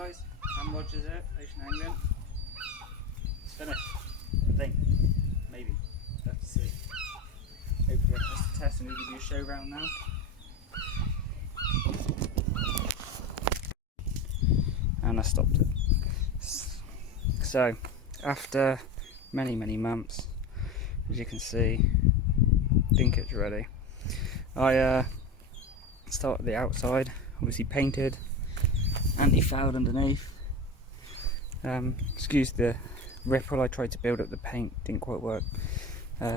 guys, I'm Rogers here, Ocean Angling. It's finished, I think. Maybe. We'll have to see. Hopefully I'll just test and we'll give you a show round now. And I stopped it. So, after many months, as you can see, I think it's ready. I started the outside, obviously painted, anti-fouled underneath. Excuse the ripple, I tried to build up the paint, didn't quite work.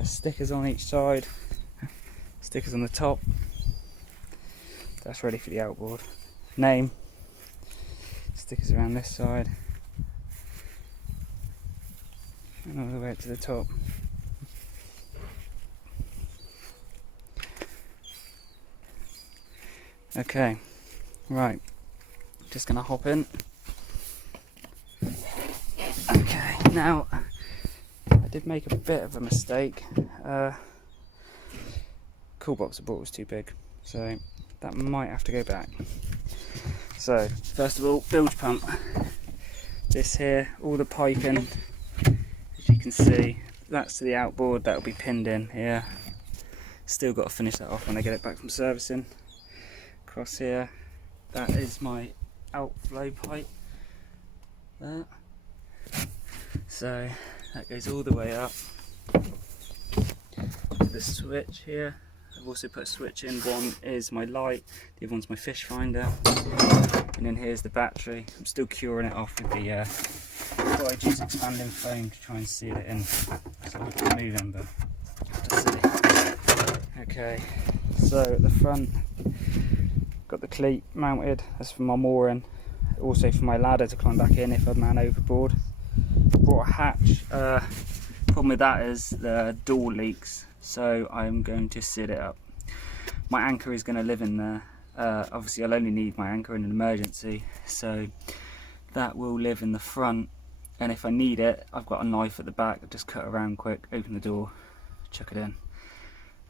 Stickers on each side, stickers on the top. That's ready for the outboard. Name, stickers around this side, and all the way up to the top. Okay, right, just gonna hop in. Okay, now I did make a bit of a mistake. Cool box I bought was too big, so that might have to go back. So first of all, bilge pump. This here, all the piping, as you can see, that's to the outboard. That'll be pinned in here. Still got to finish that off when I get it back from servicing. Across here, that is my outflow pipe there. So that goes all the way up. The switch here, I've also put a switch in. One is my light, the other one's my fish finder, and then here's the battery. I'm still curing it off with the thought I'd use expanding foam to try and seal it in, so it's moving, but let's see. Okay, so at the front, got the cleat mounted, that's for my mooring, also for my ladder to climb back in if I'm man overboard. Brought a hatch. Problem with that is the door leaks, so I'm going to sit it up. My anchor is going to live in there. Obviously I'll only need my anchor in an emergency, so that will live in the front, and if I need it, I've got a knife at the back. I'll just cut around quick, open the door, chuck it in.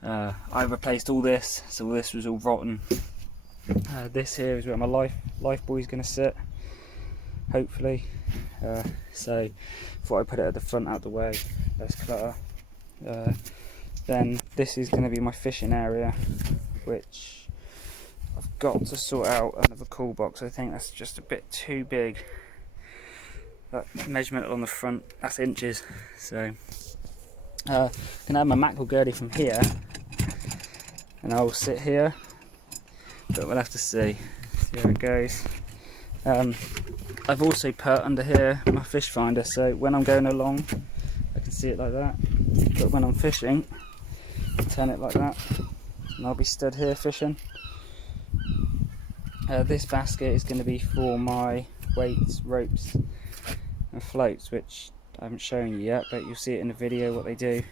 I replaced all this, so this was all rotten. This here is where my life buoy is going to sit, hopefully. So thought I'd put it at the front, out the way, less clutter. Then this is going to be my fishing area, which I've got to sort out another cool box. I think that's just a bit too big. That measurement on the front, that's inches. So I can have my mackerel gurdy from here, and I will sit here, but we'll have to see how it goes. I've also put under here my fish finder, so when I'm going along I can see it like that, but when I'm fishing I turn it like that and I'll be stood here fishing. This basket is going to be for my weights, ropes and floats, which I haven't shown you yet, but you'll see it in the video what they do,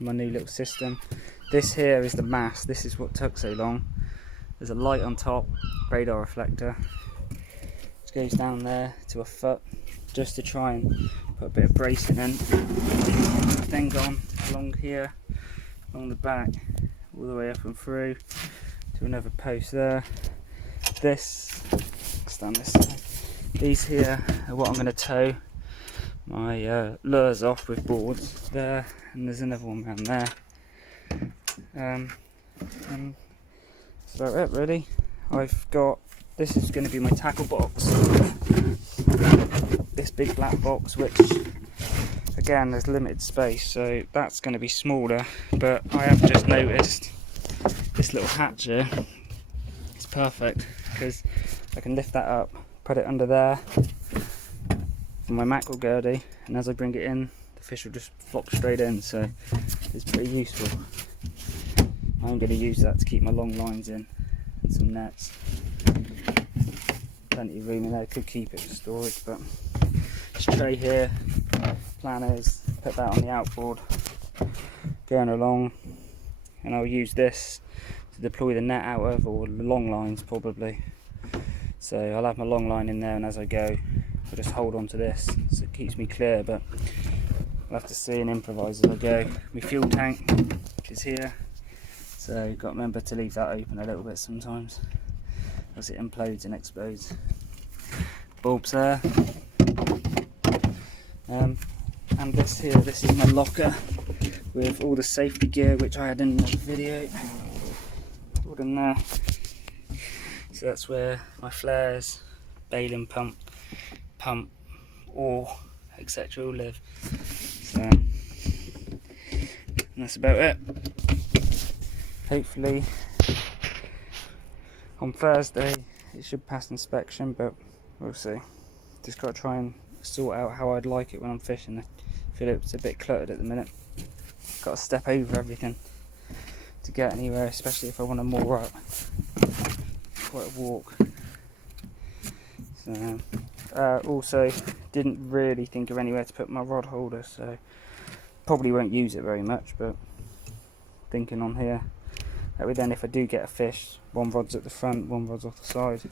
my new little system. This here is the mast. This is what took so long. There's a light on top, radar reflector, which goes down there to a foot, just to try and put a bit of bracing in. Then gone along here, along the back, all the way up and through to another post there. This, stand this side. These here are what I'm going to tow my lures off with boards there, and there's another one around there. And that's about it really. I've got, this is going to be my tackle box, this big black box, which again there's limited space, so that's going to be smaller, but I have just noticed this little hatch here is perfect, because I can lift that up, put it under there for my mackerel gurdy, and as I bring it in the fish will just flop straight in, so it's pretty useful. I'm going to use that to keep my long lines in and some nets. Plenty of room in there, could keep it for storage, but this tray here, plan is put that on the outboard going along, and I'll use this to deploy the net out of, or the long lines probably. So I'll have my long line in there, and as I go I'll just hold on to this so it keeps me clear, but I'll have to see and improvise as I go. My fuel tank is here, so got to remember to leave that open a little bit sometimes, as it implodes and explodes. bulbs there. And this here, this is my locker with all the safety gear which I had in the video. All in there. So that's where my flares, baling pump, ore, etc. all live. So and that's about it. Hopefully on Thursday it should pass inspection, but we'll see. Just got to try and sort out how I'd like it when I'm fishing. I feel it's a bit cluttered at the minute. Got to step over everything to get anywhere, especially if I want to moor up. Quite a walk. So, also didn't really think of anywhere to put my rod holder, so probably won't use it very much, but thinking on here. That way then if I do get a fish, one rod's at the front, one rod's off the side.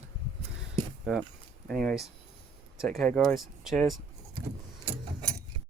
But anyways, take care guys, cheers.